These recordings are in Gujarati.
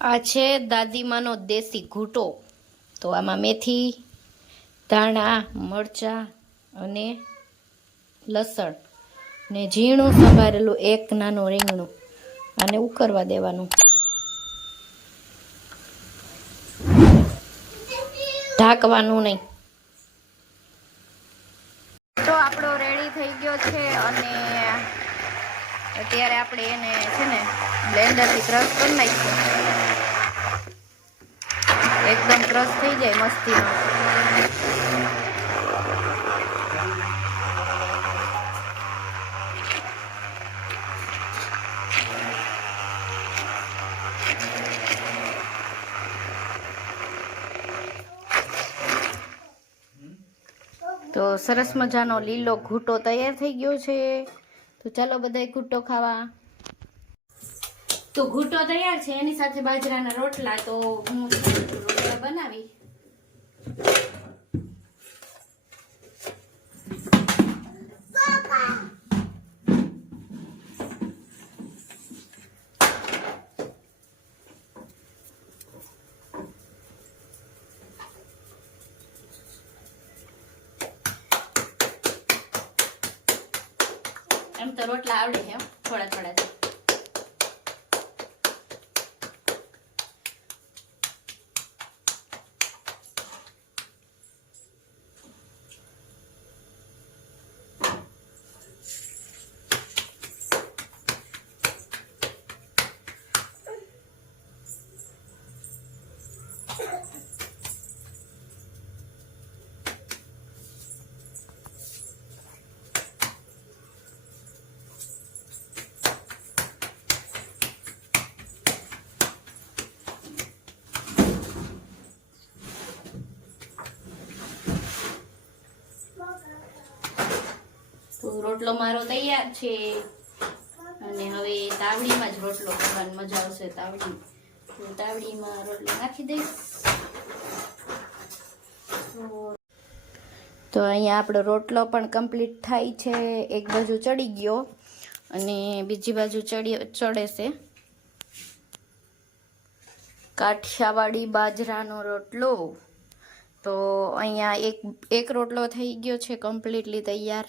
આ છે દાદીમાનો દેશી ઘૂંટો. તો આમાં મેથી, ધાણા, મરચાં અને લસણ ને ઝીણું સંભારેલું એક નાનું રીંગણું અને ઉકળવા દેવાનું. ઢાંકવાનું નહીં. તો આપણો રેડી થઈ ગયો છે અને અત્યારે આપણે એને છે ને બ્લેન્ડરથી ક્રશ કરી નાખીશું. એકદમ ક્રશ થઈ જાય મસ્તીનો. તો સરસ મજાનો લીલો ઘૂંટો તૈયાર થઈ ગયો છે. તો ચાલો બધાય ઘૂંટો ખાવા. તો ઘૂંટો તૈયાર છે, એની સાથે બાજરાના રોટલા. તો હું રોટલા બનાવી. એમ તો રોટલા આવડે છે થોડા થોડા. તો રોટલો મારો તૈયાર છે અને હવે તાવડીમાં જ રોટલો કરવાની મજા આવશે. તાવડીમાં રોટલો નાખી દઈશ. તો અહીંયા આપણો રોટલો પણ કમ્પ્લીટ થાય છે. એક બાજુ ચડી ગયો અને બીજી બાજુ ચડે છે. કાઠિયાવાડી બાજરાનો રોટલો. તો અહીંયા એક રોટલો થઈ ગયો છે કમ્પ્લીટલી તૈયાર.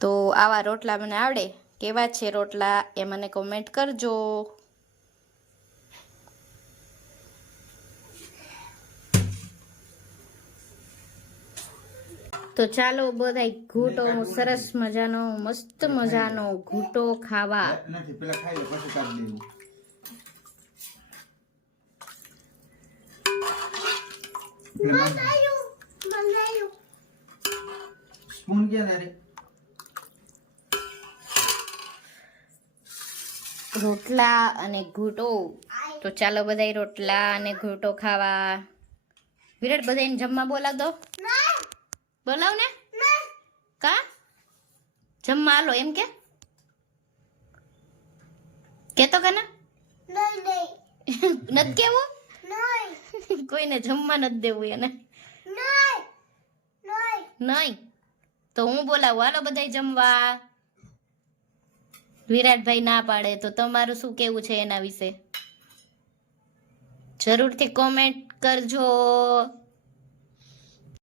તો આવા રોટલા મને આવડે. કેવા છે રોટલા એ મને કોમેન્ટ કરજો. તો ચાલો બધાય ઘૂંટો સરસ મજાનો મસ્ત મજાનો ઘૂંટો ખાવા. રોટલા અને ઘૂંટો. તો ચાલો બધાય રોટલા અને ઘૂંટો ખાવા. વિરાટ બધાને જમવા બોલાવ દો. બોલાવ ને. કા જમવા આલો એમ કેતો કે ના નથી કેવું. કોઈને જમવા નથી દેવું એને. નહીં તો હું બોલાવું. હાલો બધાય જમવા. વિરાટભાઈ ના પાડે તો તમારું શું કેવું છે એના વિશે જરૂરથી કોમેન્ટ કરજો.